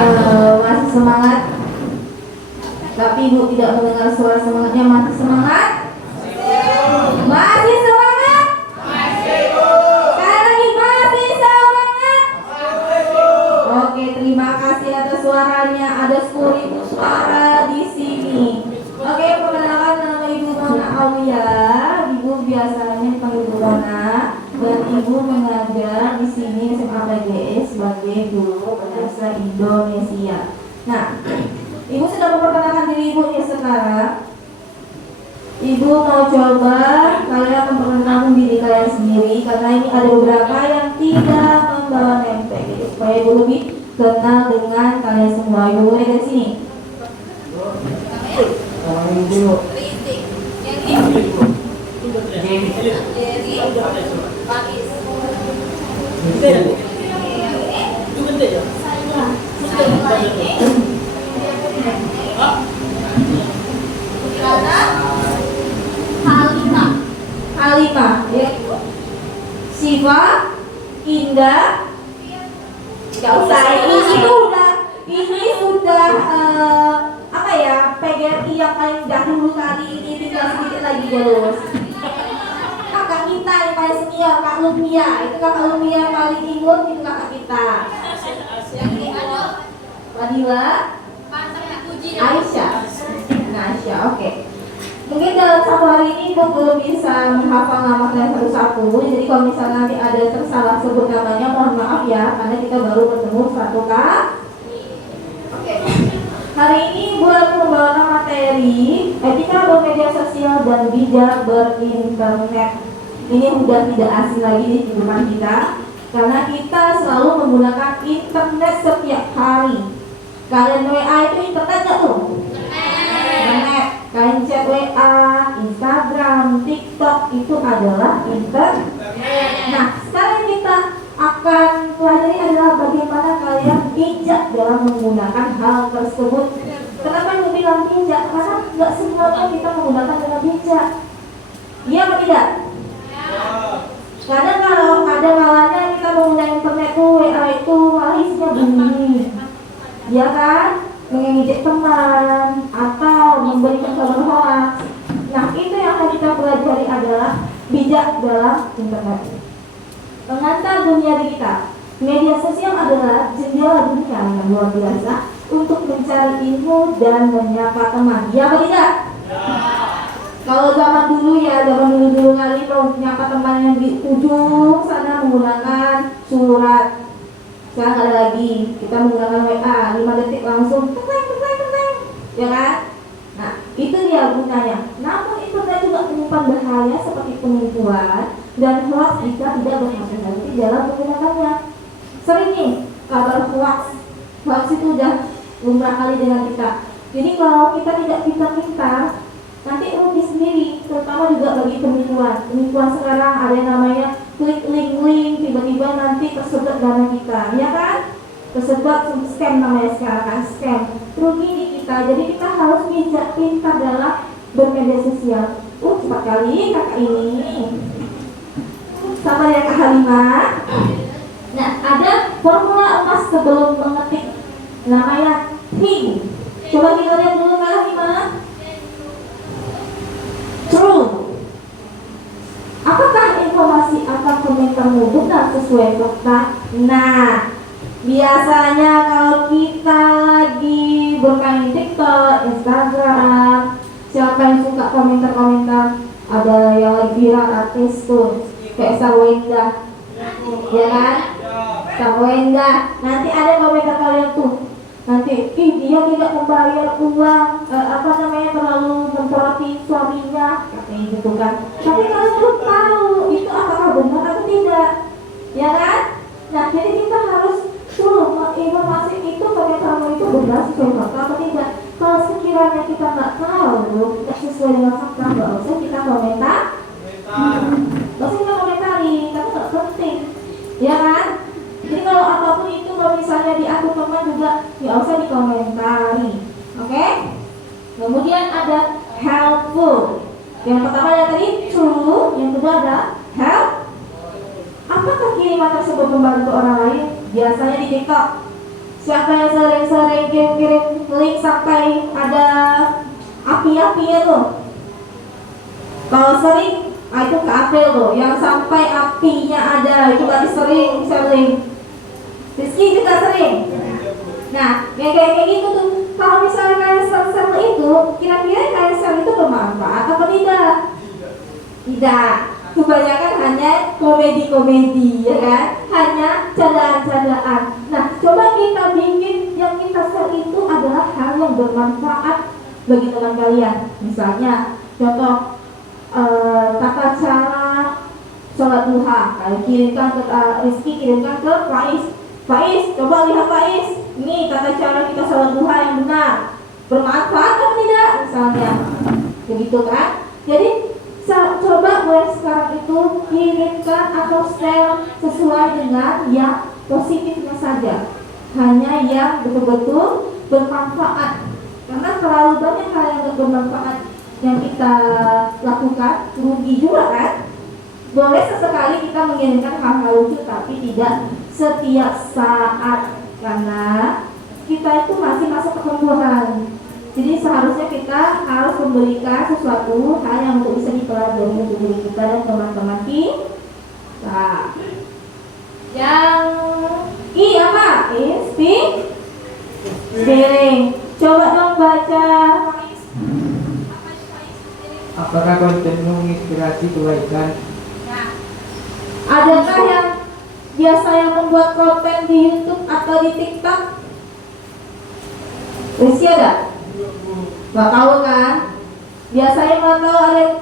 Masih semangat? Tapi Ibu tidak mendengar suara semangatnya. Masih semangat? Masih semangat? Masih, Bu. Sekali lagi, masih semangat? Masih, Bu. Oke, terima kasih atas suaranya. Ada 10.000 suara di sini. Oke, perkenalkan nama Ibu Mona Aulia. Ibu biasanya dipanggil Bu Mona, dan Ibu mengajar di sini SMA PGS sebagai guru bahasa Indonesia. Nah, Ibu sudah memperkenalkan diri Ibu ya sekarang. Ibu mau coba kalian memperkenalkan diri kalian sendiri, karena ini ada beberapa yang tidak membawa nempel, gitu, supaya Ibu lebih kenal dengan kalian semua. Ibu mulai dari sini. Halimah, ya. Siva, Indah, nggak usah, ini sudah apa ya, PGRI yang paling dahulu kali ini, tinggal sedikit lagi lulus. Kakak kita yang paling senior, Kak Lumia, itu Kakak Lumia yang paling imut, itu kakak kita. Yang ini ada Wadila, Aisyah, Nasya, oke. Mungkin dalam satu hari ini Ibu belum bisa menghafal nama kalian satu-satu. Jadi kalau misalnya nanti ada tersalah sebut namanya, mohon maaf ya, karena kita baru bertemu satu kali. Oke. Hari ini Ibu akan membawakan materi etika bermedia sosial dan bijak berinternet. Ini sudah tidak asing lagi di kehidupan kita, karena kita selalu menggunakan internet setiap hari. Kalian WA itu internet nggak tuh? Internet. Kalian chat WA, Instagram, TikTok itu adalah internet. Nah, sekarang kita akan pelajari adalah bagaimana kalian bijak dalam menggunakan hal tersebut. Kenapa Ibu bilang bijak? Karena nggak semuanya kita menggunakan dengan bijak. Iya atau tidak? Kadang kalau ada kalanya kita menggunakan internet tuh, WA itu malah isinya bunyi, ya kan? Mengejek teman atau memberikan kabar hoax. Nah, itu yang akan kita pelajari adalah bijak dalam internet. Pengantar dunia digital. Media sosial adalah jendela dunia yang luar biasa untuk mencari ilmu dan menyapa teman. Ya atau tidak? Kalau zaman dulu ya, zaman dulu kali kalau menyapa teman yang di ujung sana menggunakan surat. Sekarang ada lagi, kita menggunakan WA 5 detik langsung teng, ya kan? Nah, itu dia gunanya. Namun internet juga menyimpan bahaya seperti penipuan dan hoax jika tidak berhati-hati dalam menggunakannya. Sering nih kabar hoax itu udah lumrah kali dengan kita. Jadi kalau kita tidak pintar-pintar, nanti rugi sendiri, terutama juga bagi penipuan. Penipuan sekarang ada yang namanya klik link, tiba-tiba nanti tersedot dana kita, ya kan? Tersedot scam namanya sekarang kan, scam. Rugi di kita, jadi kita harus bijak pintar dalam bermedia sosial. Cepat kali kakak ini. Sama ya Kak Halimah. Nah, ada formula emas sebelum mengetik, namanya think. Coba kita lihat dulu Kak Halimah. True. Apakah informasi atau komentarmu benar sesuai fakta? Nah, biasanya kalau kita lagi bermain TikTok, Instagram, siapa yang suka komentar-komentar, ada yang lagi viral artis tuh, kayak Sarwenda, ya kan? Sarwenda. Nanti ada komentar kalian tuh, nanti dia tidak membayar uang terlalu memperhati suaminya, katanya gitu kan. Tapi kalian belum tahu itu apakah benar atau tidak, ya kan? Nah, jadi kita harus informasi itu komentarmu itu benar sesuai fakta atau tidak. Kalau sekiranya kita nggak tahu tidak sesuai dengan fakta, nggak usah kita komentar, nggak usah kita komentari, tapi nggak penting, ya kan? Jadi kalau apapun itu, kalau misalnya di akun teman juga nggak usah dikomentari, oke? Kemudian ada helpful. Yang pertama ya tadi true, yang kedua ada help. Apakah kiriman tersebut membantu orang lain? Biasanya di TikTok Siapa yang sering-sering kirim-kirim link sampai ada api-apinya tuh? Kalau sering, itu ke April tuh. Yang sampai apinya ada, itu berarti sering sharing. Rizky juga sering. Nah, yang kayak gitu tuh. Kalau misalnya kayak sel-sel itu, kira-kira kayak sel itu bermanfaat apa tidak? Tidak. Kebanyakan hanya komedi-komedi, ya kan? Hanya candaan-candaan. Nah, coba kita bikin yang kita share itu adalah hal yang bermanfaat bagi teman kalian. Misalnya, contoh tata cara sholat duha. Kalian kirimkan ke Rizky, kirimkan ke Faiz. Faiz, coba lihat Faiz. Ini tata cara kita sholat duha yang benar. Bermanfaat atau tidak? Misalnya, begitu kan? Jadi coba mulai sekarang itu kirimkan atau share sesuai dengan yang positifnya saja, hanya yang betul-betul bermanfaat. Karena terlalu banyak hal yang bermanfaat yang kita lakukan, rugi juga kan. Boleh sesekali kita mengirimkan hal-hal lucu, tapi tidak setiap saat, karena kita itu masih masa pertumbuhan. Jadi seharusnya kita harus memberikan sesuatu hal yang untuk bisa dipelajari untuk diri kita dan teman-teman kita. Yang apa? Inspiring. Coba dong baca. Apakah konten menginspirasi kebaikan? Adakah yang biasanya membuat konten di YouTube atau di TikTok? Rizky ada? Gak tahu kan? Biasanya nggak tahu ada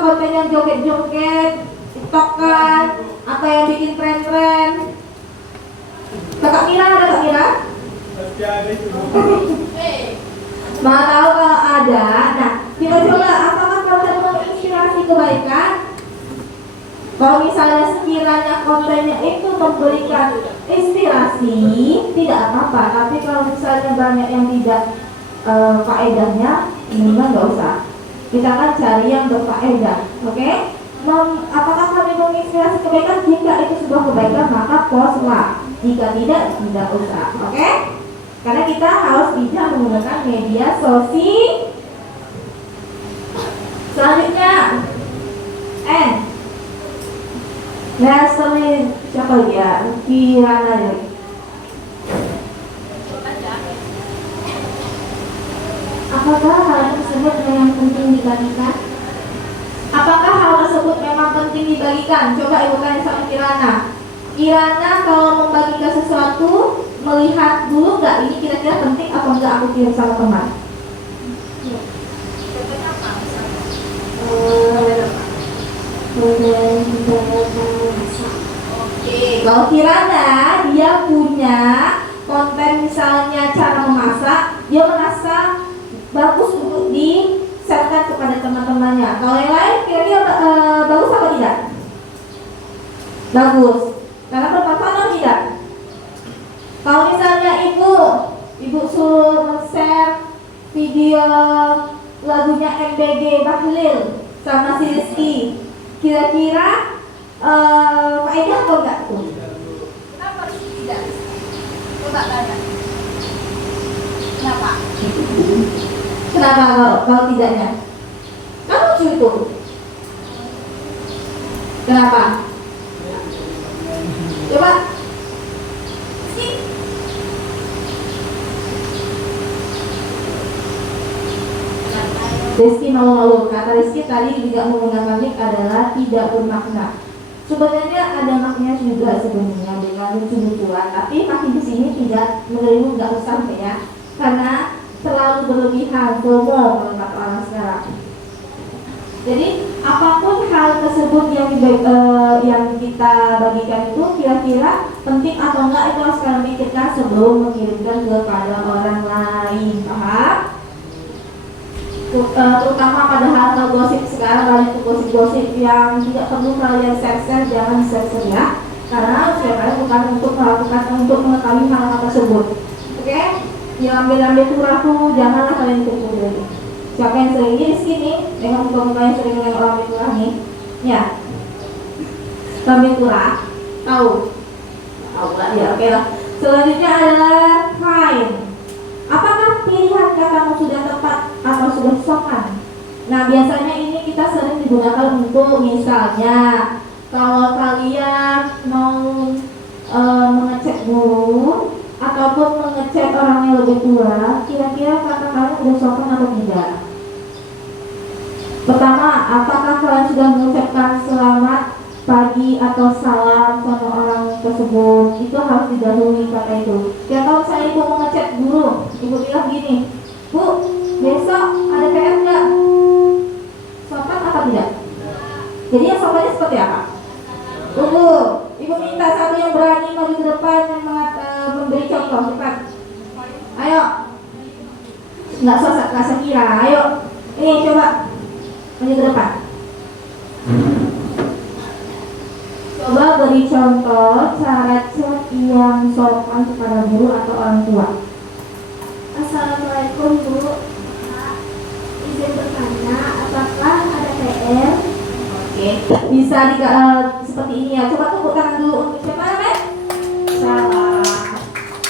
konten yang joget-joget, TikTok kan? Atau yang bikin tren-tren? Kakak Mira ada, Kak Mira? Mau tahu kalau ada? Nah, kita coba apakah konten menginspirasi kebaikan? Kalau misalnya sekiranya kontennya itu memberikan inspirasi, tidak apa-apa. Tapi kalau misalnya banyak yang tidak faedahnya, minimal nggak usah. Kita akan cari yang berfaedah, oke? Apakah kami menginspirasi kebaikan? Jika itu sebuah kebaikan, maka postlah. Jika tidak, tidak usah, oke? Karena kita harus bisa menggunakan media sosial. Selanjutnya, Leslie, siapa dia? Kirana ya. Apakah hal tersebut memang penting dibagikan? Apakah hal tersebut memang penting dibagikan? Coba ibu tanya sama Kirana. Kirana kalau membagikan sesuatu, melihat dulu nggak ini kira-kira penting atau enggak aku kirim sama teman? Kalau Kirana dia punya konten misalnya cara memasak, dia merasa bagus untuk di-sharekan kepada teman-temannya. Kalau yang lain kira-kira bagus apa tidak? Bagus. Karena bermanfaat atau tidak? Kalau misalnya ibu suruh share video lagunya MBG Bahlil sama si Rizky, kira-kira faedah atau enggak tuh? Kenapa tidak? Coba tanya. Kenapa? Kenapa kalau tidaknya? Kan lucu itu. Kenapa? Coba. Rizky malu-malu. Kata Rizky tadi tidak menggunakan link adalah tidak bermakna. Sebenarnya ada maknanya juga sebenarnya dengan lucu-lucuan, tapi makin di sini tidak menerima, nggak usah ya, karena terlalu berlebihan, FOMO kalau kata orang sekarang. Jadi apapun hal tersebut yang kita bagikan itu kira-kira penting atau enggak, itu harus kalian pikirkan sebelum mengirimkan kepada orang lain, paham? Terutama pada hal gosip sekarang, banyak gosip-gosip yang tidak perlu kalian share-share, jangan share ya, karena kalian bukan untuk mengetahui hal-hal tersebut, oke? Yang ambil turah tuh janganlah kalian ikut lagi. Siapa yang sering ini di sini dengan muka-muka yang sering dengan orang turah nih, ya? Ambil turah, tahu lah ya, oke lah. Selanjutnya adalah biasanya ini kita sering digunakan untuk misalnya kalau kalian mau mengecek guru ataupun mengecek orang yang lebih tua, kira-kira kata kalian udah sopan atau tidak? Pertama, apakah kalian sudah mengucapkan selamat pagi atau salam sama orang tersebut? Itu harus didahului kata itu. Ya kalau saya ibu mengecek guru, ibu bilang gini, Bu, besok ada PR nggak? Sopan apa tidak? Jadi yang sopannya seperti apa? Tunggu, ibu minta satu yang berani maju ke depan yang memberi contoh cepat. Ayo, nggak usah kira. Ayo, ini coba maju ke depan. Coba beri contoh cara chat yang sopan kepada guru atau orang tua. Assalamualaikum Bu. Izin bertanya, apakah ada PR? Oke, bisa seperti ini ya. Coba tepuk tangan dulu untuk siapa namanya? Salah.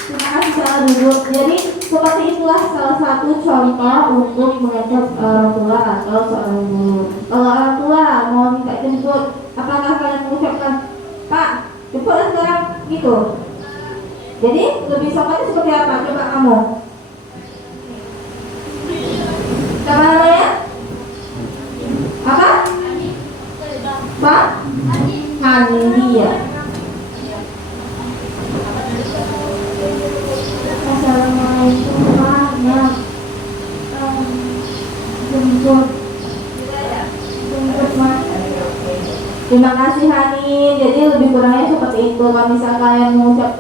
Terima kasih salah duduk. Jadi seperti itulah salah satu contoh untuk mengajak orang tua atau seorang guru. Kalau orang tua mau minta jemput, apakah kalian mengucapkan Pak, jemputlah sekarang gitu? Jadi lebih sopannya seperti apa? Coba kamu. Siapa namanya? Apa? Pak? Handi ya. Assalamualaikum Pak. Jemput Mas. Terima kasih Hani. Jadi lebih kurangnya seperti itu. Kalau misal kalian mau minta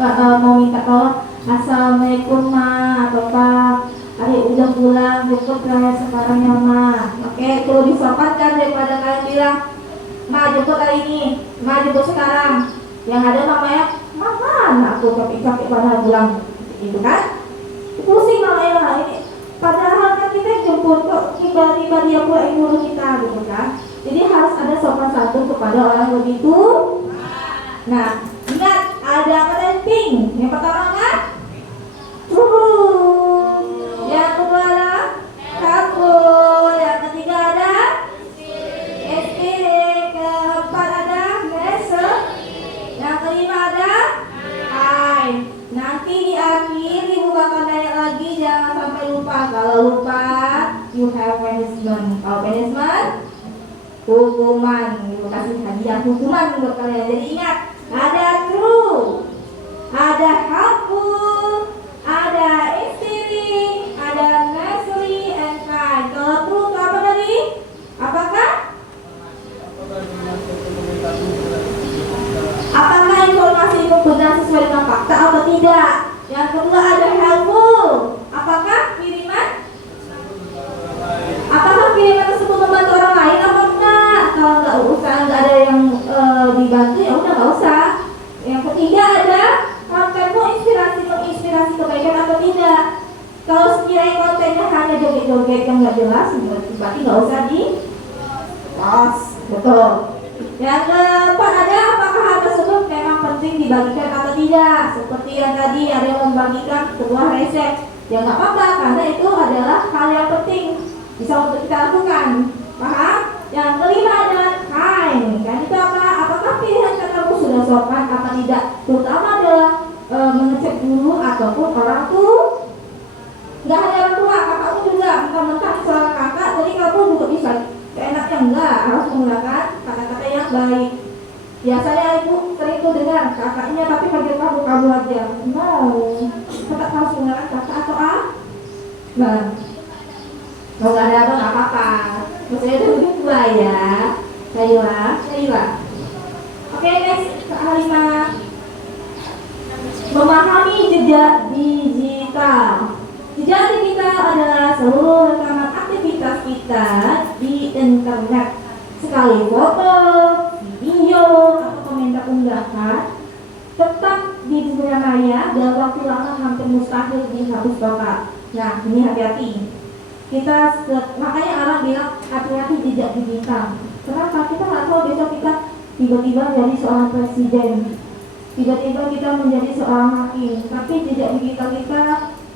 tolong, Assalamualaikum Ma atau Pak, adik udah pulang, jemput saya sekarang ya Ma. Oke, itu lebih sopan kan daripada kalian bilang Ma jemput hari ini, Ma jemput sekarang. Yang ada namanya mana aku capek-capek pada bilang gitu kan? Pusing namanya ini. Padahal kan kita jemput kok tiba-tiba dia pula yang ngurus kita gitu kan? Jadi harus ada sopan santun kepada orang lebih tua. Nah, ingat ada kata ping. Yang pertama kan? Yang kedua ada kaku. Yang ketiga ada SPD. Keempat ada nese. Yang kelima ada hai. Nanti di akhir ibu bakal nanya lagi, jangan sampai lupa. Kalau lupa, you have punishment. Kalau punishment, hukuman. Ibu kasih hadiah hukuman buat kalian. Jadi ingat, ada true, ada helpful, ada inspiring, ada nursery and kind. Kalau true apa tadi? Apakah? Apakah informasi itu benar sesuai dengan fakta atau tidak? Yang kedua ada helpful. Apakah kiriman? Apakah kiriman tersebut membantu orang lain atau enggak? Kalau nggak usah, nggak ada yang dibantu ya udah nggak usah. Yang ketiga ada kontenmu menginspirasi kebaikan atau tidak? Kalau sekiranya kontennya hanya joget-joget yang nggak jelas, berarti nggak usah di post, betul. Yang keempat ada apakah hal tersebut memang penting dibagikan atau tidak? Seperti yang tadi ada yang membagikan sebuah resep, ya nggak apa-apa karena itu adalah hal yang penting bisa untuk kita lakukan. Paham? Yang kelima ada kind. Kan itu apa? Apakah pilihan katamu sudah sopan apa tidak? Terutama adalah mengecek guru ataupun orang tua. Nggak hanya orang tua, kakakmu juga mentang-mentang seorang kakak, jadi kamu juga bisa seenaknya enggak, harus menggunakan kata-kata yang baik. Biasanya ibu sering tuh dengar kakaknya tapi panggil kamu aja. No, tetap harus menggunakan kata atau ah. Nah, kalau nggak ada nggak apa-apa. Maksudnya itu lebih tua ya. Sayulah. Oke, next kelima. Memahami jejak digital. Jejak digital adalah seluruh rekaman aktivitas kita di internet, sekali foto, video, atau komentar unggahan tetap di dunia maya dalam waktu lama hampir mustahil dihapus total. Nah, ini hati-hati. Makanya orang bilang hati-hati jejak digital. Kenapa? Kita nggak tahu besok kita tiba-tiba jadi seorang presiden, tiba-tiba kita menjadi seorang hakim, tapi jejak digital kita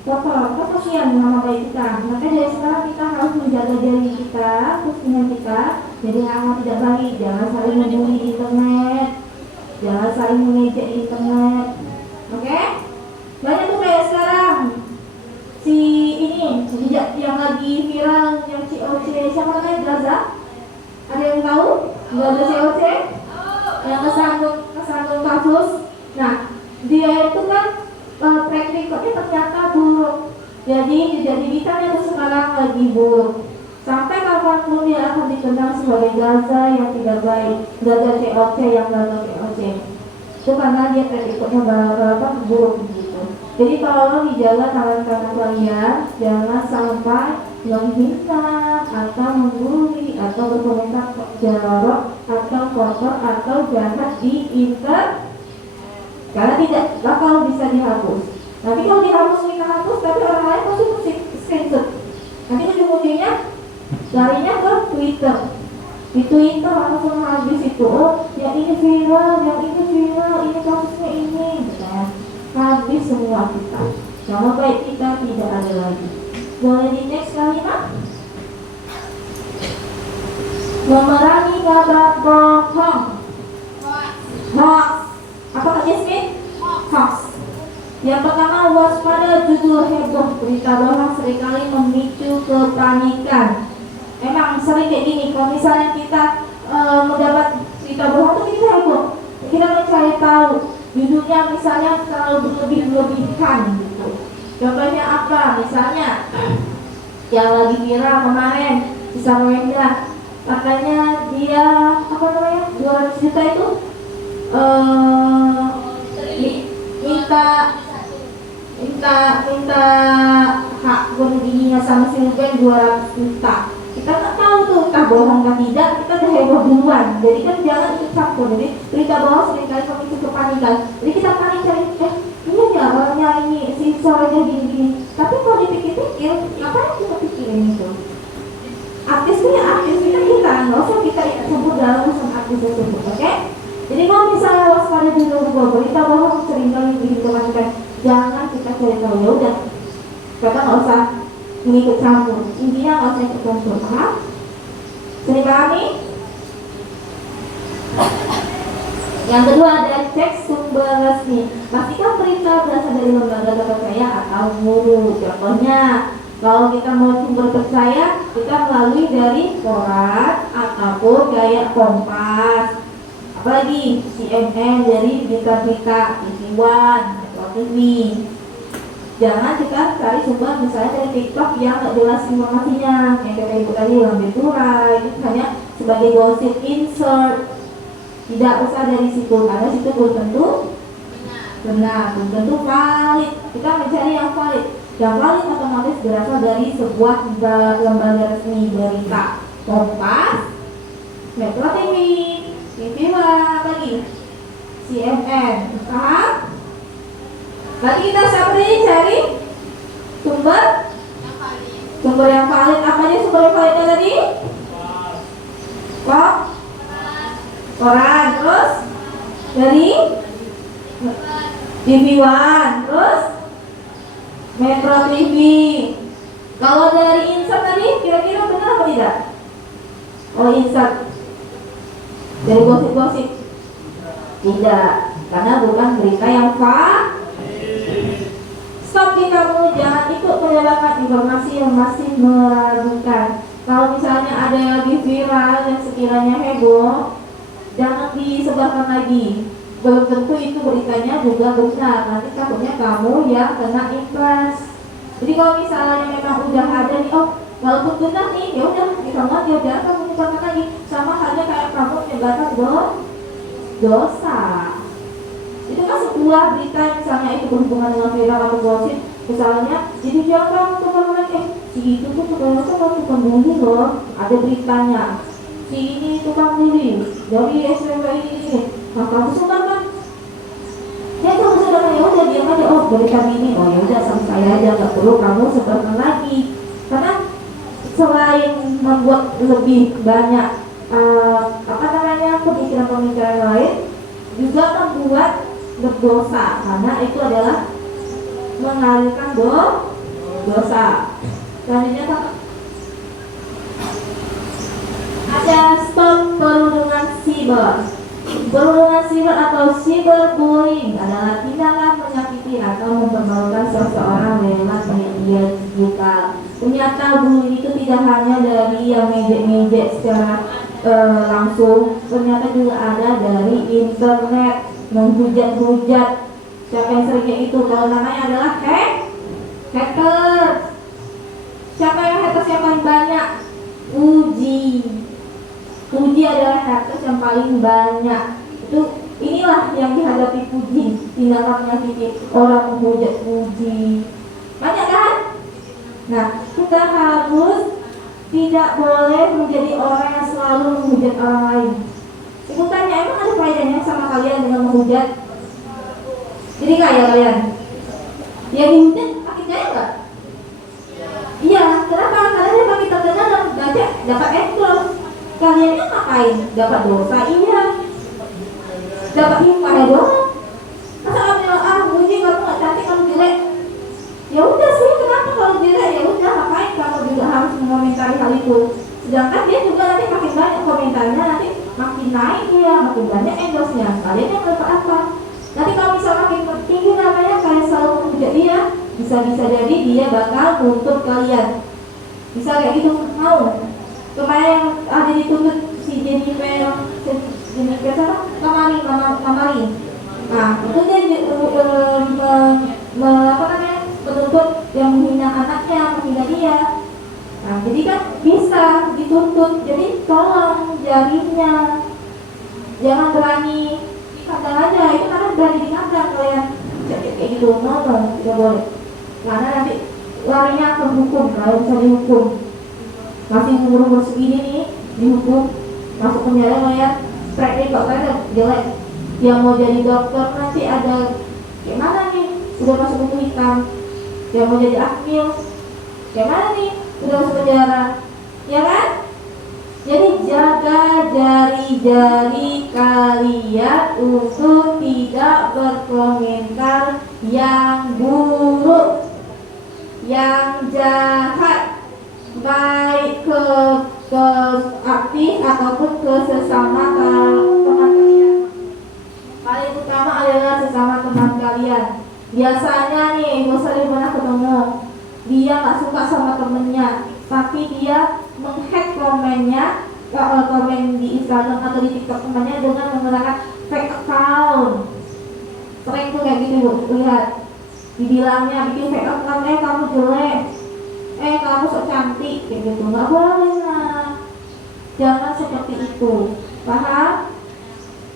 kotor, kan kasihan nama baik kita. Maka dari sekarang kita harus menjaga diri kita, kebersihan kita, jadi hal tidak baik. Jangan saling membuli di internet, jangan saling mengejek di internet. Oke? Banyak tuh kayak sekarang si ini yang lagi viral yang COC siapa namanya Gaza? Ada yang tahu? Gaza COC yang kesandung kasus. Nah, dia itu kan track recordnya ternyata buruk. Jadi ditanya tuh sekarang lagi buruk. Sampai kapanpun dia akan dikenal sebagai Gaza yang tidak baik, Gaza COC yang Gaza COC. Itu karena dia track recordnya berapa buruk gitu. Jadi tolong dijaga tangan-tangan kalian, jangan sampai menghina atau membuli atau berkomentar jorok atau kotor atau jahat di internet. Karena tidak bakal bisa dihapus. Nanti kalau dihapus kita hapus, tapi orang lain pasti screenshot. Nanti ujung-ujungnya larinya ke Twitter. Di Twitter langsung habis itu, oh yang ini viral, ini kasusnya ini, gitu kan. Habis semua kita. Nama baik kita tidak ada lagi. Boleh di next kalimat? Memerangi kabar bohong. Hoax. Apa Kak Jasmine? Hoax. Yang pertama, waspada judul heboh. Berita bohong seringkali memicu kepanikan. Emang sering kayak gini. Kalau misalnya kita mendapat berita bohong itu kita heboh. Kita mencari tahu. Judulnya misalnya terlalu berlebih-lebihan gitu. Contohnya apa? Misalnya yang lagi viral kemarin di Samarinda, katanya dia 200 juta itu minta hak berdirinya sama si Ruben 200 juta. Kita nggak tahu tuh entah bohong atau tidak, kita udah heboh duluan. Jadi kan jangan ikut campur. Jadi berita bohong seringkali memicu kepanikan. Jadi kita panik cari, ini ya orangnya ini si suaranya gini-gini. Tapi kalau dipikir-pikir, ngapain kita pikirin itu? Artis ini artis kita nggak usah kita campur dalam urusan artis tersebut, oke? Jadi kalau misalnya waspada judul berita bohong seringkali bikin kepanikan, jangan kita cari tahu. Ya udah, kita nggak usah mengikut campur. Intinya nggak usah ikut campur, paham? Sering pahami? Yang kedua ada cek sumber resmi. Pastikan berita berasal dari lembaga terpercaya atau guru. Contohnya, kalau kita mau sumber percaya, kita melalui dari koran ataupun kayak Kompas. Apalagi CNN dari berita-berita TV One atau TV. Jangan kita cari sumber misalnya dari TikTok yang nggak jelas informasinya, yang kita ibu tadi lambe turai, itu hanya sebagai gosip insert. Tidak usah dari situ, karena situ belum tentu benar, belum tentu valid. Kita mencari yang valid. Yang valid otomatis berasal dari sebuah lembaga resmi berita. Kompas, Metro TV, TV One, lagi CNN, paham? Nanti kita seperti cari sumber yang valid. Apa aja sumber yang validnya tadi? Koran, terus dari TV One, terus Metro TV. Kalau dari insert tadi kira-kira benar apa tidak? Oh, insert dari gosip-gosip? Tidak, karena bukan berita yang valid. Stop di kamu, jangan ikut menyebarkan informasi yang masih meragukan. Kalau misalnya ada yang lagi viral yang sekiranya heboh, jangan disebarkan lagi. Belum tentu itu beritanya juga benar. Nanti takutnya kamu yang kena impas. Jadi kalau misalnya memang udah ada nih, oh walaupun benar nih, ya udah disebarkan, ya jangan kamu menyebarkan lagi. Sama halnya kayak kamu menyebarkan dosa. Itu kan sebuah berita misalnya itu berhubungan dengan viral atau gosip, misalnya jadi jangan kamu lagi si itu tuh ternyata kan tukang bully loh, ada beritanya si ini tukang bully dari SMK ini, nah kamu sebarkan ya kamu sebarkan, ya udah diam aja, oh berita ini, oh ya udah sampai aja, nggak perlu kamu sebarkan lagi. Karena selain membuat lebih banyak pemikiran-pemikiran lain, juga membuat berdosa, karena itu adalah mengalirkan dosa. Selanjutnya ada stop perundungan siber. Perundungan siber atau cyberbullying adalah tindakan menyakiti atau mempermalukan seseorang lewat media digital. Ternyata bullying itu tidak hanya dari yang ngejek-ngejek secara langsung, ternyata juga ada dari internet, menghujat-hujat. Siapa yang sering kayak itu? Kalau namanya adalah hacker. Siapa yang hackers yang paling banyak? Puji adalah hackers yang paling banyak. Inilah yang dihadapi Puji, tindakan menyakiti orang, menghujat Puji. Banyak kan? Nah, kita harus tidak boleh menjadi orang yang selalu menghujat orang lain. Ibu tanya, emang ada faedahnya sama kalian dengan menghujat? Jadi kaya kalian? Ya dihujat makin kaya nggak? Iya, kenapa? Karena dia makin terkenal dan banyak dapat endorse. Kaliannya ngapain? Dapat dosa? Iya. Dapat hikmah ya doang. Masa kamu bilang, Puji kamu nggak cantik, kamu jelek. Ya udah sih, kenapa kalau jelek? Ya udah, ngapain kamu juga harus mengomentari hal itu? Sedangkan dia juga nanti makin banyak komentarnya, nanti makin naik dia, makin banyak endorse-nya. Kalian yang dapat apa? Nanti kalau misal makin tinggi namanya, kalian selalu menghujat dia, bisa-bisa jadi dia bakal nuntut kalian. Bisa kayak gitu, mau? Kemarin yang ada dituntut si Jennifer sama Mamarin. Nah, itu dia menuntut yang menghina anaknya, menghina dia. Nah, jadi kan bisa dituntut. Jadi tolong jarinya, jangan berani dikandang aja. Itu karena berani dikandang kalian kayak gitu, ngomong tidak boleh. Karena nanti larinya ke hukum, kalau bisa dihukum. Masih umur segini nih dihukum, masuk penjara lihat praktik kok kan jelek. Yang mau jadi dokter nanti ada gimana nih, udah masuk buku hitam. Yang mau jadi akmil gimana nih, udah masuk penjara, ya kan? Jadi jaga jari-jari kalian untuk tidak berkomentar yang buruk, yang jahat, baik ke aktif ataupun ke sesama teman kalian. Paling utama adalah sesama teman kalian. Biasanya nih, gue sering pernah ketemu, dia nggak suka sama temennya, tapi dia menghack komennya, komen di Instagram atau di TikTok temannya dengan menggunakan fake account. Sering tuh kayak gitu, Bu, lihat. Dibilangnya bikin fake account, kamu jelek, kamu sok cantik, kayak gitu. Nggak boleh lah, jangan seperti itu, paham?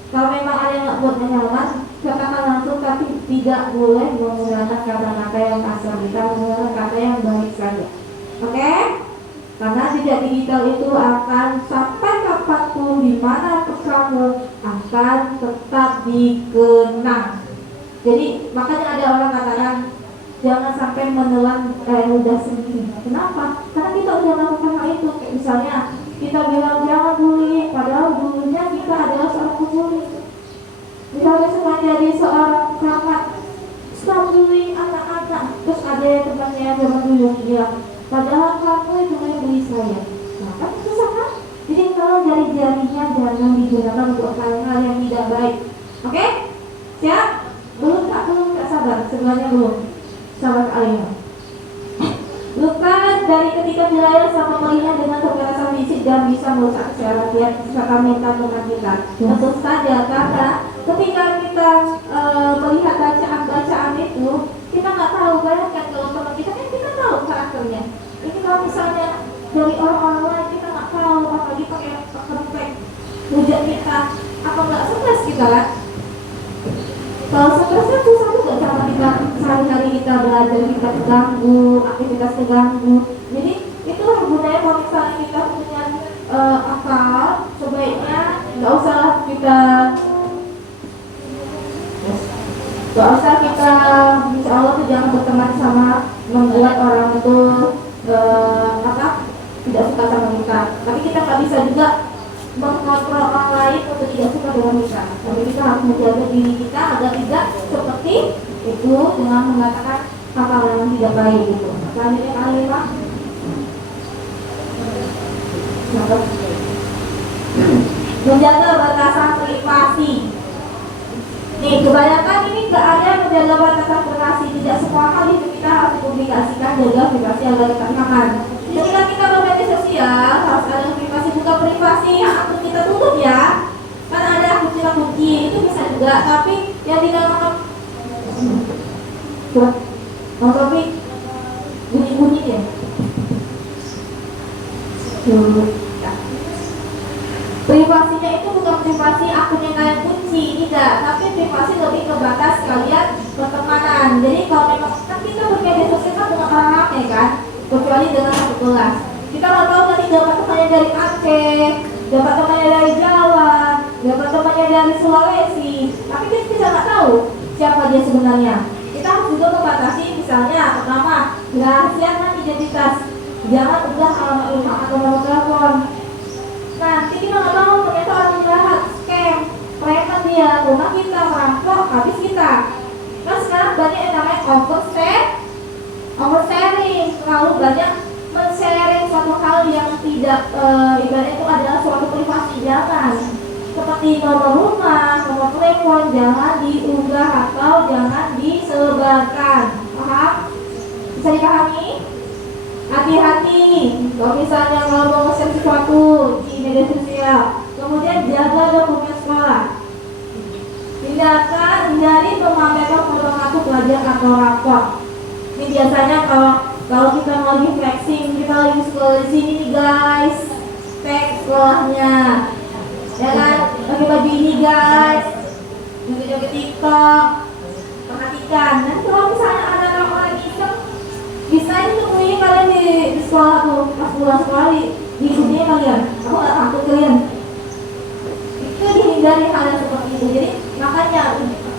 Kalau memang ada yang nggak buat nyaman, katakan langsung, tapi tidak boleh menggunakan kata-kata yang kasar. Kita menggunakan kata yang baik saja, oke? Karena jejak digital itu akan sampai kapanpun, dimanapun kamu, akan tetap dikenang. Jadi makanya ada orang katakan, jangan sampai menelan ludah sendiri. Kenapa? Karena kita udah melakukan hal itu. Kayak misalnya kita bilang jangan bullying, padahal dulunya kita adalah seorang pembuli. Misalnya semua jadi seorang keramat, stop bullying anak-anak. Terus ada yang temannya yang zaman dulu bilang, padahal kamu itu yang bully saya. Nah, kan susah kan? Jadi kalau jari-jarinya jangan digunakan untuk hal-hal yang tidak baik. Oke? Siap? Belum tak sabar, sebenarnya belum. Sabar kalian. Luka dari ketika dilayar sama melihat dengan kekerasan fisik dan bisa merusak kesehatan mental teman kita. Tentu saja, karena ketika kita melihat bacaan-bacaan itu, kita nggak tahu banyak kan kalau teman kita kan kita tahu karakternya. Ini kalau misalnya dari orang-orang lain kita nggak tahu, apalagi pakai hujat kita, apa nggak stres kita kan? Kalau stresnya susah juga sama kita sehari-hari kita belajar, kita terganggu, aktivitas terganggu. Jadi itulah gunanya kalau misalnya kita punya akal, sebaiknya nggak usah kita insya Allah tuh jangan berteman sama membuat orang itu tidak suka sama kita. Tapi kita nggak bisa juga mengontrol orang lain untuk tidak suka dengan kita. Tapi kita harus menjaga diri kita agar tidak seperti itu dengan mengatakan hal-hal yang tidak baik gitu. Selanjutnya kalimat menjaga batasan privasi. Nih, kebanyakan ini nggak ada menjaga batasan privasi. Tidak semua hal itu kita harus dipublikasikan, jaga privasi agar kita aman. Ketika kita bermedia sosial harus ada privasi, bukan privasi yang akun kita tutup ya. Kan ada akun kita kunci, itu bisa juga. Tapi yang di dalam tapi bunyi-bunyi ya. Privasinya itu bukan privasi akun yang kalian kunci, tidak, tapi privasi lebih ke batas kalian pertemanan. Jadi kalau memang kan kita bermedia sosial kan dengan orang ramai kan, kecuali dengan satu kelas. Kita nggak tahu nanti dapat temannya dari Aceh, dapat temannya dari Jawa, dapat temannya dari Sulawesi, tapi kita nggak tahu siapa dia sebenarnya. Kita harus juga membatasi, misalnya pertama, rahasiakan identitas, jangan unggah alamat rumah atau nomor telepon. Nanti kita nggak tahu ternyata orang jahat, scam, preman dia, rumah kita, merampok, habis kita. Nah sekarang banyak yang namanya oversharing, terlalu banyak men-sharing suatu hal yang tidak ibaratnya itu adalah suatu privasi, jangan. Seperti nomor rumah, nomor telepon, jangan diunggah atau jangan disebarkan. Paham? Bisa dipahami? Hati-hati kalau misalnya mau nge-share sesuatu di media sosial. Kemudian jaga dokumen sekolah. Tindakan hindari memamerkan foto kartu pelajar atau rapor. Ini biasanya kalau kita lagi flexing, kita lagi sekolah di sini nih guys, tag sekolahnya, ya kan? Pakai baju ini guys, joget-joget TikTok. Perhatikan. Nanti kalau misalnya ada orang iseng, bisa ditemuin kalian di sekolah tuh pas pulang sekolah di dunia kalian. Aku nggak takut kalian. Itu dihindari hal yang seperti itu. Jadi makanya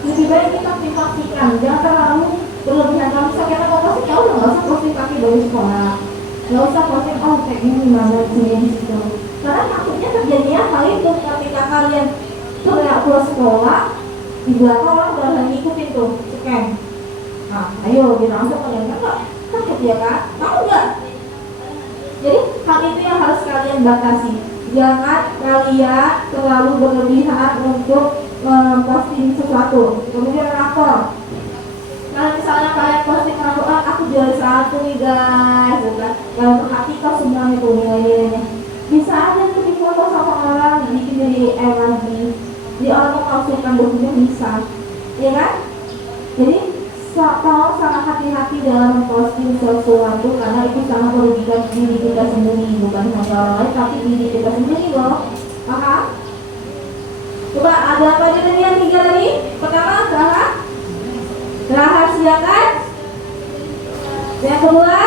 lebih baik kita privasikan, jangan terlalu berlebihan. Kalau misalnya kita mau posting, ya udah nggak usah posting kaki baju sekolah, nggak usah posting tag ini mana di situ. Karena takutnya terjadinya hal itu ketika kalian teriak pulang sekolah, di belakang orang udah ngikutin tuh scan. Nah, ayo kita langsung kalian enggak takut ya kan? Tahu nggak? Jadi hal itu yang harus kalian batasi. Jangan kalian terlalu berlebihan untuk posting sesuatu. Kemudian rapor. Kalau misalnya kalian posting rapor, aku jual satu nih guys, kan? Yang perhatikan semuanya tuh nilai-nilainya. Bisa aja tuh difoto sama orang, bikin jadi lagi. Jadi orang mau masukkan dokumen bisa, ya kan? Jadi tolong sangat hati-hati dalam memposting sesuatu karena itu sangat merugikan diri kita sendiri, bukan hanya orang lain tapi diri kita sendiri loh. Paham? Coba ada apa aja tadi yang 3 tadi? Pertama adalah rahasiakan. Yang kedua,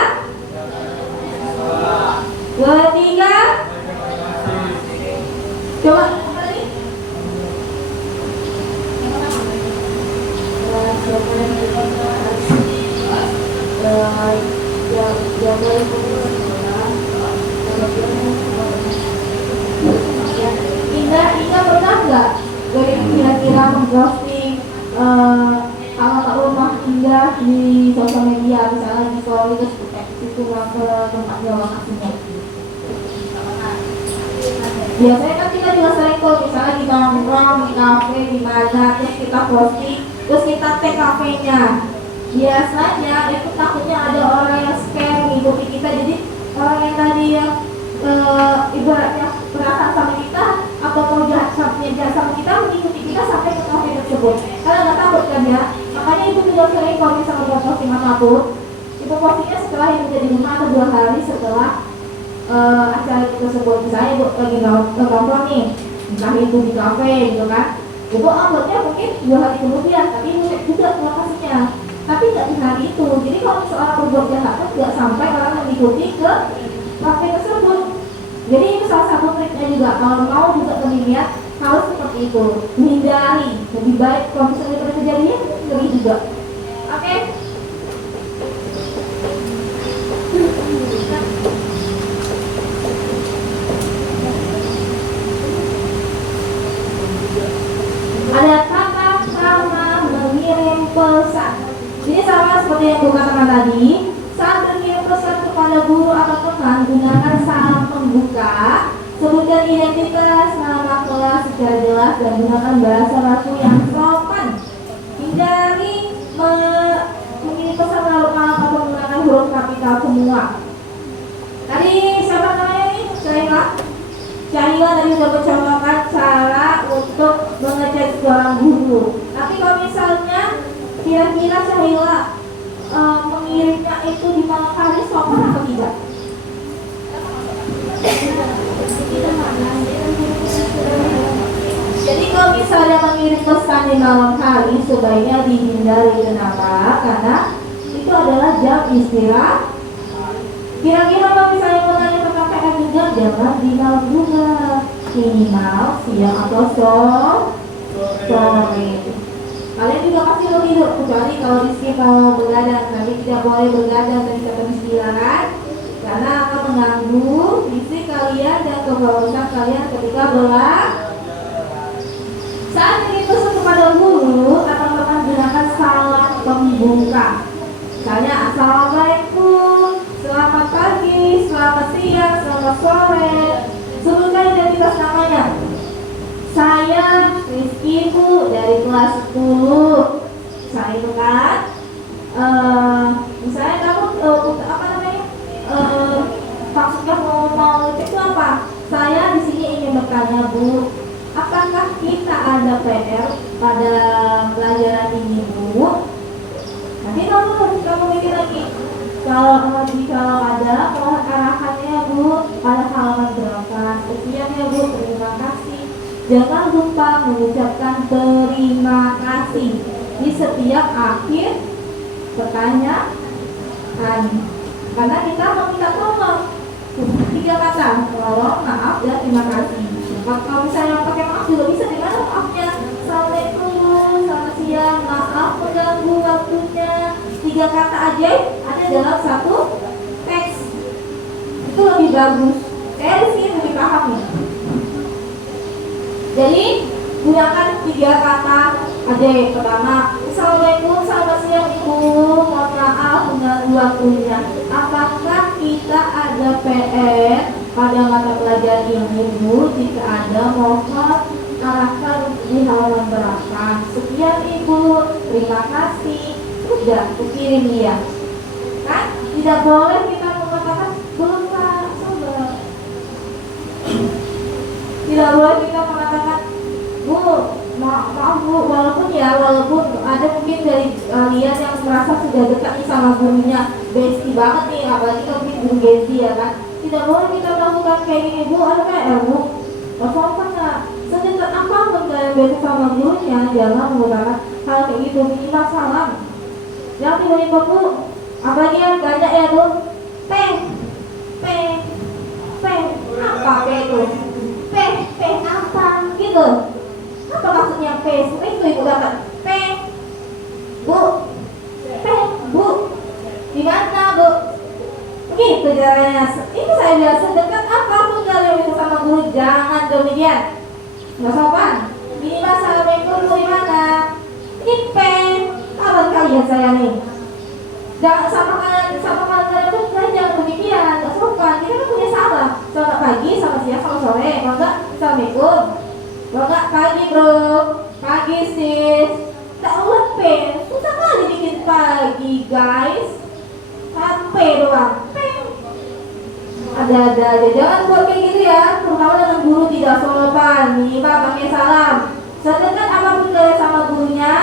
ketiga, coba apa tadi? Indah pernah nggak kira-kira memposting alamat rumah Indah di sosial media, misalnya di story terus itu ke tempatnya lokasinya? Biasanya kan kita juga sering kok, misalnya di nongkrong, di kafe, di mana, terus kita posting, terus kita tag kafenya. Biasanya itu takutnya ada orang yang scam ngikuti kita, jadi orang yang tadi yang ibaratnya perasaan sama kita atau mau jahat sama kita mengikuti kita sampai ke kafe tersebut. Karena nggak takut kan ya. Makanya ibu juga sering kalau misalnya buat posting apapun, ibu postingnya setelah itu jadi 5 atau 2 hari setelah acara itu tersebut. Misalnya ibu lagi nongkrong nih, entah itu di kafe gitu kan, ibu uploadnya mungkin 2 hari kemudian, tapi ibu cek juga lokasinya, tapi nggak di hari itu. Jadi kalau seorang berbuat jahat pun nggak sampai orang mengikuti ke kafe tersebut. Jadi itu salah satu triknya juga, kalau mau juga terlihat harus seperti itu, menghindari. Lebih baik kalau misalnya terjadinya lebih juga. Oke? Ada tata cara mengirim pesan. Ini sama seperti yang gue katakan Jadi saat berkirim pesan kepada guru atau teman, gunakan salam pembuka. Sebutkan identitas, nama kelas secara jelas dan gunakan bahasa baku yang sopan. Hindari mengirim pesan melalui kalam atau menggunakan huruf kapital semua. Tadi siapa namanya nih? Syahila tadi sudah mencontohkan cara untuk mengecek seorang guru. Tapi kalau misalnya kira-kira Syahila mengirimnya itu di malam hari sopan atau tidak? Jadi kalau misalnya mengirim pesan di malam hari sebaiknya dihindari. Kenapa? Karena itu adalah jam istirahat. Kira-kira kalau misalnya mengirim pesan PR juga jangan di malam juga, minimal siang atau sore. Kalian juga pasti mau tidur, kecuali kalau di sini mau begadang. Tapi tidak boleh begadang dan kita beristirahat karena akan mengganggu fisik kalian dan kebawasan kalian ketika saat ini pesan kepada guru atau teman gunakan salam pembuka. Misalnya assalamualaikum, selamat pagi, selamat siang, selamat sore. Sebutkan identitas namanya. Saya Rizky Bu dari kelas 10. Saya itu kan misalnya kamu maksudnya mau cek itu apa? Saya di sini ingin bertanya Bu, apakah kita ada PR pada pelajaran ini Bu? Nanti kamu mikir lagi. Kalau ada, mohon arahannya Bu pada halaman berapa? Sekian ya Bu, terima kasih. Jangan lupa mengucapkan terima kasih di setiap akhir pertanyaan. Karena kita meminta tolong 3 kata, tolong, maaf, dan terima kasih. Kalau misalnya pakai maaf juga bisa, di mana maafnya? Assalamualaikum, selamat siang, maaf mengganggu waktunya. 3 kata aja ada dalam satu teks. Itu lebih bagus. Saya di sini lebih paham nih. Jadi gunakan 3 kata aja. Pertama, assalamualaikum, selamat siang Ibu, mohon maaf mengganggu waktunya. Apakah kita ada PR pada mata pelajaran ini Bu? Jika ada, mohon arahkan di halaman berapa. Sekian Ibu, terima kasih. Udah, kirim dia. Kan? Tidak boleh kita mengatakan belum Pak, sabar. Tidak boleh kita mengatakan Bu, maaf Bu, walaupun ada mungkin dari kalian yang merasa sudah dekat nih sama gurunya, bestie banget nih, apalagi kalau mungkin guru Genzi ya kan. Tidak boleh kita melakukan kayak gini Bu, ada kayak Bu, apa nggak? Sedekat apapun kalian bestie sama gurunya, jangan menggunakan hal kayak gitu. Minimal salam. Jangan tiba-tiba Bu, apalagi yang banyak ya Bu, P, apa P itu? P apa gitu? Apa maksudnya P? Itu Ibu dapat P, Bu, di mana Bu? Gitu caranya. Itu saya bilang sedekat apapun kalian itu sama guru, jangan demikian. Nggak sopan. Minimal assalamualaikum Bu, di mana? Ini P. Kawan kalian saya nih. Jangan sama kalian itu jangan demikian, nggak sopan. Kita kan punya salam. Selamat pagi, selamat siang, selamat sore. Kalau enggak, assalamualaikum. Kalau enggak, pagi Bro, pagi sis. Tak ulang P, susah kali bikin pagi guys. Sampai doang. P. Ada aja. Jangan buat kayak gitu ya. Terutama dengan guru tidak sopan. Minimal pakai salam. Sedekat apapun kalian sama gurunya,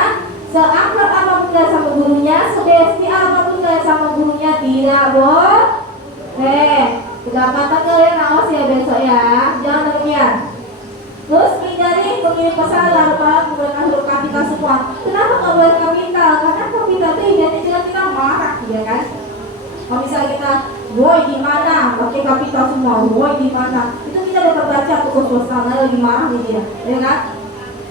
seakrab apapun kalian sama gurunya, sebesti apapun kalian sama gurunya, tidak boleh. Kedapatan kalian awas ya besok ya. Jangan demikian. Terus hindari pengirim pesan larut-larut menggunakan huruf kapital semua. Kenapa nggak boleh kapital? Karena kapital itu identik dengan kita marah, ya kan? Kalau misalnya kita boy di mana, pakai kapital semua, boy di mana, itu kita dapat baca tuh sana lagi marah gitu ya kan?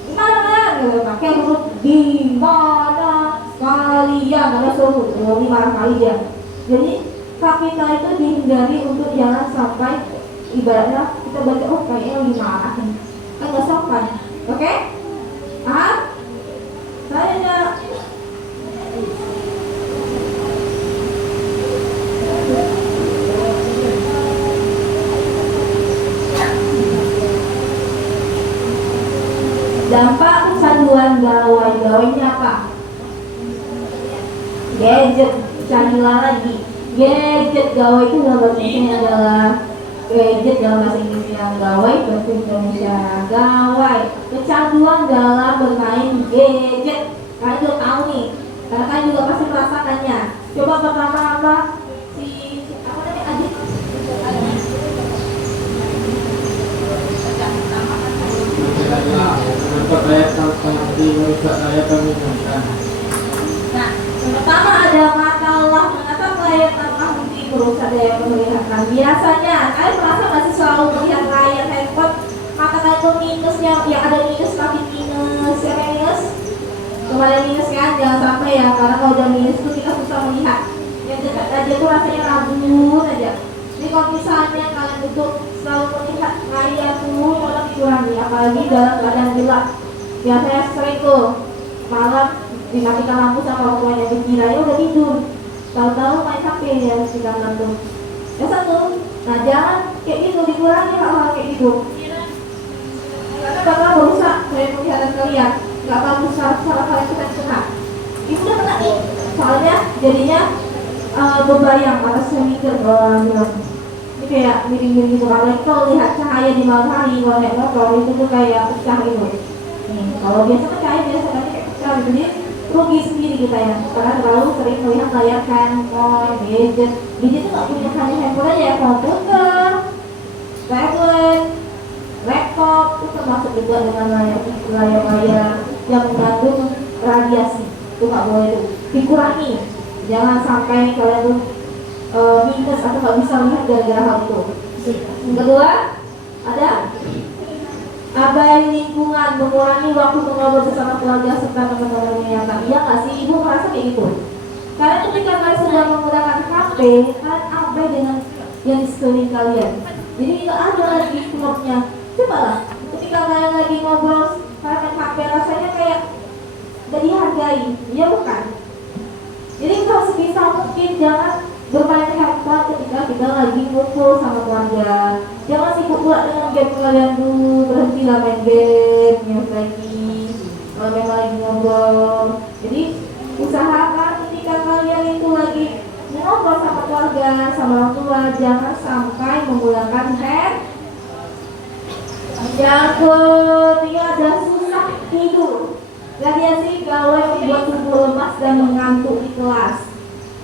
Di mana? Pakai huruf di mana kalian, ada suruh lebih marah kali dia. Jadi kapital itu dihindari untuk jangan sampai ibaratnya kita baca kayaknya lagi marah nih. Kan gak sopan, oke? Saya Dampak kecanduan gawai. Gawainya apa? Gadget. Canduan lagi. Gadget. Gawai itu dalam bahasa Indonesia adalah gadget, dalam bahasa Inggrisnya gawai, bahasa Indonesia gawai. Kecanduan dalam bermain gadget. Kalian juga tahu nih, karena kalian juga pasti merasakannya. Coba pertama apa? Apa namanya, Adit? Untuk ayat al-Fatih merusak ayat peminatkan. Nah, yang pertama ada mata Allah, mengatakan layar al-Fatih merusak daya penglihatan. Biasanya, kalian merasa masih selalu melihat layar handphone, mata kalian tuh minusnya, yang ada minus makin minus, siapa yang minus? Kemarin minus kan, jangan sampai ya, karena kalau udah minus tuh kita susah melihat. Yang dekat aja tuh rasanya rabun aja. Jadi kalau misalnya kalian itu selalu melihat layar tuh, malah dikurangi, apalagi dalam keadaan gelap. Biasanya sering tuh malam dimatikan lampu sama orang tuanya, dikira ya udah tidur, tahu-tahu main HP ya di kamar tuh. Ya satu, nah jangan kayak gitu, dikurangi hal-hal kayak gitu. Karena bakal merusak daya penglihatan kalian. Gak bagus salah kalian kita kena. Ibu udah kena nih, soalnya jadinya berbayang mata saya mikir ini kayak miring-miring gitu. Kalau lihat cahaya di malam hari, kalau naik motor itu tuh kayak pecah gitu. Nih, kalau biasa kan cahaya biasa kan kayak pecah gitu, jadi rugi sendiri kita ya, karena terlalu sering melihat layar handphone, gadget. Gadget tuh gak punya hanya handphone aja ya, komputer, tablet, laptop itu termasuk juga dengan layar-layar yang mengandung radiasi. Itu nggak boleh tuh, dikurangi. Jangan sampai kalian tuh minus atau nggak bisa melihat gara-gara hal itu. Yang kedua ada abai lingkungan, mengurangi waktu mengobrol bersama keluarga serta teman-teman yang nyata. Iya nggak sih, ibu merasa kayak gitu? Karena ketika kalian sedang menggunakan HP, kalian abai dengan yang di sekeliling kalian. Jadi nggak ada lagi klubnya. Coba lah, ketika kalian lagi ngobrol, kalian main HP, rasanya kayak gak dihargai, ya bukan? Jadi kalau sebisa mungkin jangan bermain handphone ketika kita lagi ngumpul sama keluarga. Jangan sibuk pula dengan game kalian dulu, berhentilah main game, news lagi, kalau memang lagi ngobrol. Jadi usahakan ketika kalian itu lagi ngobrol sama keluarga, sama orang tua, jangan sampai menggunakan handphone. Yang ketiga ada susah tidur. Radiasi gawai membuat tubuh lemas dan mengantuk di kelas.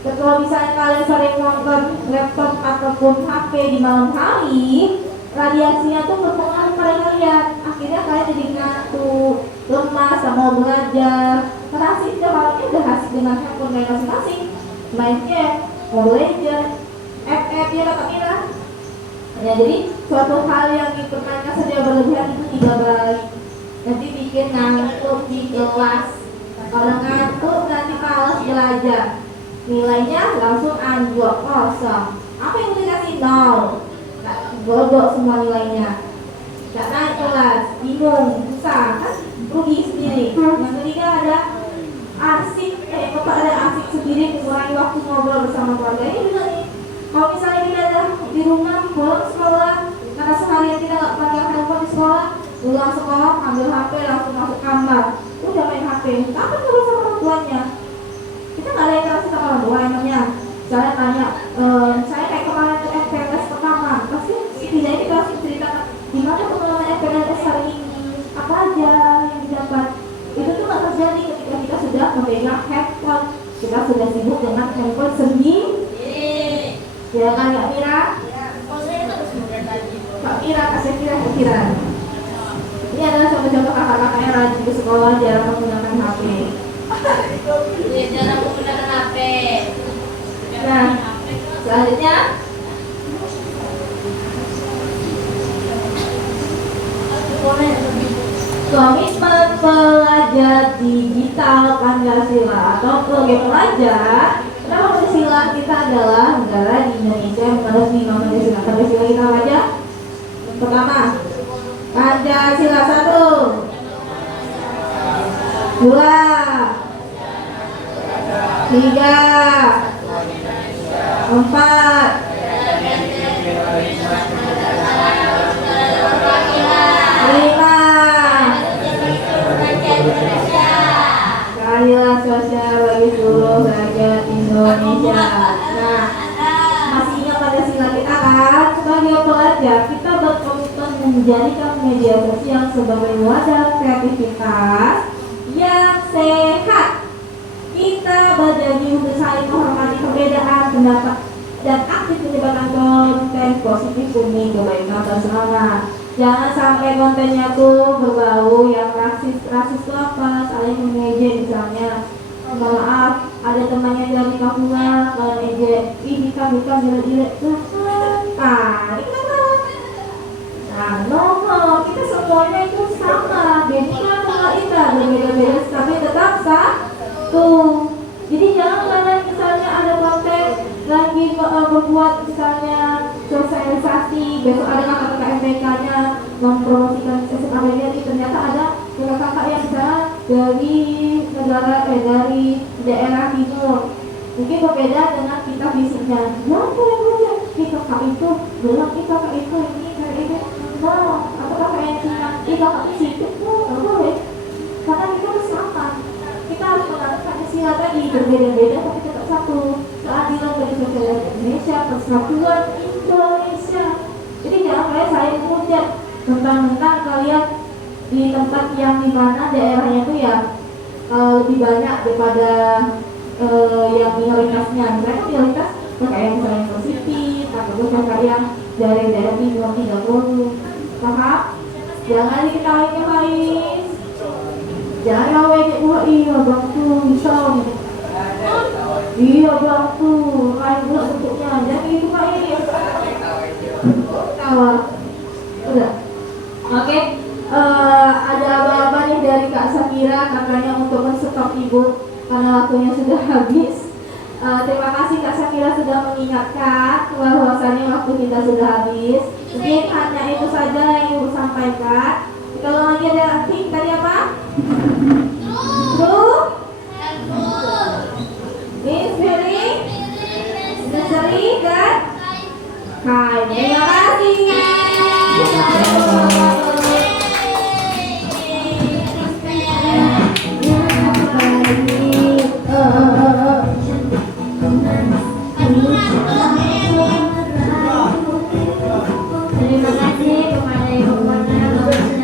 Kalau misalnya kalian sering nonton laptop ataupun HP di malam hari, radiasinya tuh berpengaruh pada kalian. Akhirnya kalian jadi ngantuk, lemas, sama mau belajar. Karena sih setiap malamnya udah asik dengan handphone kalian masing-masing, main game, Mobile Legends, FF ya Kak Mira. Ya, jadi suatu hal yang dipermainkan saja berlebihan itu tidak baik. Nanti bikin ngantuk di kelas. Kalau ngantuk nanti malas belajar, nilainya langsung anjlok, kosong. Apa yang dikasih? 0. Bodoh semua nilainya. Gak naik kelas, bingung, susah, kan rugi sendiri. Yang ketiga ada asik, bapak ada asik sendiri, mengurangi waktu ngobrol bersama keluarga. Ini juga nih. Kalau misalnya kita ada di rumah, pulang sekolah, karena seharian kita nggak pegang handphone di sekolah, pulang sekolah, ambil HP, langsung masuk kamar, udah main HP. Kapan ngobrol sama orang tuanya? Kita nggak ada interaksi sama orang tua emangnya. Saya tanya, saya kayak kemarin ke FPLS pertama, pasti setidaknya kita harus ceritakan gimana pengalaman FPLS hari ini, apa aja yang didapat. Itu tuh nggak terjadi ketika kita sudah memegang handphone, kita sudah sibuk dengan handphone sendiri. Ya kan Kak Mira? Kak Mira, kasih kira. Ini adalah contoh-contoh kakak-kakak yang rajin di sekolah jarang menggunakan HP. Jarang menggunakan HP. Nah, selanjutnya komitmen pelajar digital Pancasila atau program pelajar. Nama Pancasila kita adalah negara di Indonesia yang mengadopsi nama Pancasila. Pancasila kita apa aja? Pertama, Pancasila 1, 2, 3, 4, 5, Ya, nah masih ingat Pancasila kita kan? Sebagai pelajar kita berkomitmen menjadikan media sosial sebagai wadah kreativitas yang sehat. Kita berjanji untuk saling menghormati perbedaan pendapat dan aktif menyebabkan konten positif demi kebaikan bersama. Jangan sampai kontennya tuh berbau yang rasis tuh apa, saling mengejek misalnya. Maaf, ada temannya dari Papua, kalau ejek, ih bukan jelek-jelek tuh. Nah, ini kan. Nah, no, kita semuanya itu sama. Jadi kan kalau kita berbeda-beda tapi tetap satu. Jadi jangan kalian misalnya ada konten lagi berbuat misalnya sosialisasi, besok ada kakak-kakak MPK-nya mempromosikan SMAB-nya, ternyata ada kakak-kakak yang misalnya dari negara dari daerah timur, mungkin berbeda dengan kita fisiknya. Ya, boleh kakak itu bilang kakak itu ini kayak ini, no, atau kakak yang Cina, kakak itu situ, no, boleh, karena kita bersama. Kita harus menganggap Pancasila tadi berbeda-beda tapi tetap satu, keadilan bagi sosial Indonesia, persatuan Indonesia. Jadi jangan kayak saya menghujat tentang kalian di tempat yang dimana daerahnya itu ya lebih banyak daripada yang minoritasnya. Mereka minoritas kayak yang misalnya positif, atau kakak yang dari daerah timur tidak perlu. Paham? Jangan diketahui guys. Jangan gawe kayak gua, iya bang tuh bisa nih. Iya bang tuh, kain bulat bentuknya. Jangan gitu kak ini. Tawa. Udah. Oke. Ada apa-apa nih dari Kak Sakira, kakaknya untuk menstop ibu karena waktunya sudah habis. Terima kasih Kak Sakira sudah mengingatkan bahwasanya waktu kita sudah habis. Mungkin hanya itu saja yang ibu sampaikan. Kalau lagi ada tadi apa? True.